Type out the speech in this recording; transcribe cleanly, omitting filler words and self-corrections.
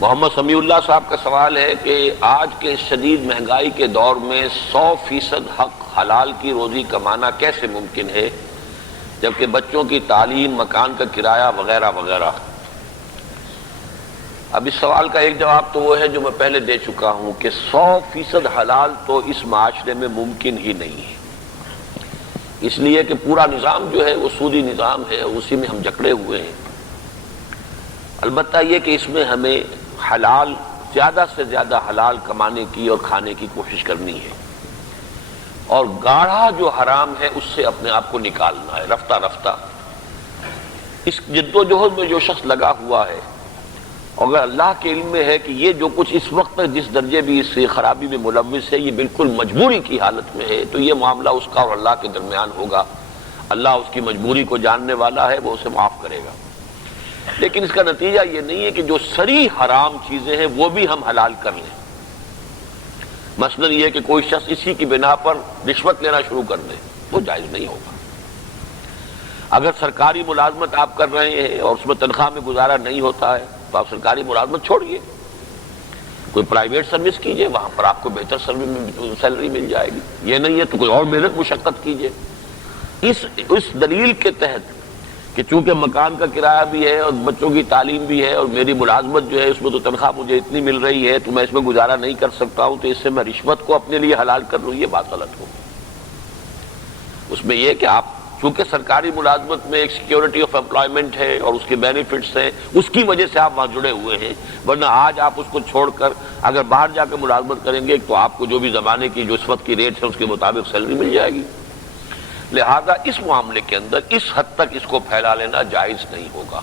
محمد سمیع اللہ صاحب کا سوال ہے کہ آج کے شدید مہنگائی کے دور میں 100% حق حلال کی روزی کمانا کیسے ممکن ہے جبکہ بچوں کی تعلیم، مکان کا کرایہ وغیرہ وغیرہ۔ اب اس سوال کا ایک جواب تو وہ ہے جو میں پہلے دے چکا ہوں کہ 100% حلال تو اس معاشرے میں ممکن ہی نہیں ہے، اس لیے کہ پورا نظام جو ہے وہ سودی نظام ہے، اسی میں ہم جکڑے ہوئے ہیں۔ البتہ یہ کہ اس میں ہمیں حلال، زیادہ سے زیادہ حلال کمانے کی اور کھانے کی کوشش کرنی ہے، اور گاڑھا جو حرام ہے اس سے اپنے آپ کو نکالنا ہے رفتہ رفتہ۔ اس جد و جہد میں جو شخص لگا ہوا ہے، اگر اللہ کے علم میں ہے کہ یہ جو کچھ اس وقت جس درجے بھی اس خرابی میں ملوث ہے یہ بالکل مجبوری کی حالت میں ہے، تو یہ معاملہ اس کا اور اللہ کے درمیان ہوگا۔ اللہ اس کی مجبوری کو جاننے والا ہے، وہ اسے معاف کرے گا۔ لیکن اس کا نتیجہ یہ نہیں ہے کہ جو صریح حرام چیزیں ہیں وہ بھی ہم حلال کر لیں۔ مثلا یہ کہ کوئی شخص اسی کی بنا پر رشوت لینا شروع کر دے، وہ جائز نہیں ہوگا۔ اگر سرکاری ملازمت آپ کر رہے ہیں اور اس میں تنخواہ میں گزارا نہیں ہوتا ہے تو آپ سرکاری ملازمت چھوڑیے، کوئی پرائیویٹ سروس کیجئے، وہاں پر آپ کو بہتر سیلری مل جائے گی۔ یہ نہیں ہے تو کوئی اور محنت مشقت کیجئے۔ اس دلیل کے تحت کہ چونکہ مکان کا کرایہ بھی ہے اور بچوں کی تعلیم بھی ہے اور میری ملازمت جو ہے اس میں تو تنخواہ مجھے اتنی مل رہی ہے تو میں اس میں گزارا نہیں کر سکتا ہوں، تو اس سے میں رشوت کو اپنے لیے حلال کر لوں، یہ بات غلط ہوگی۔ اس میں یہ کہ آپ چونکہ سرکاری ملازمت میں ایک سیکیورٹی آف امپلائمنٹ ہے اور اس کے بینیفٹس ہیں، اس کی وجہ سے آپ وہاں جڑے ہوئے ہیں، ورنہ آج آپ اس کو چھوڑ کر اگر باہر جا کے ملازمت کریں گے تو آپ کو جو بھی زمانے کی جو اس وقت کی ریٹ ہے اس کے مطابق سیلری مل جائے گی۔ لہذا اس معاملے کے اندر اس حد تک اس کو پھیلا لینا جائز نہیں ہوگا۔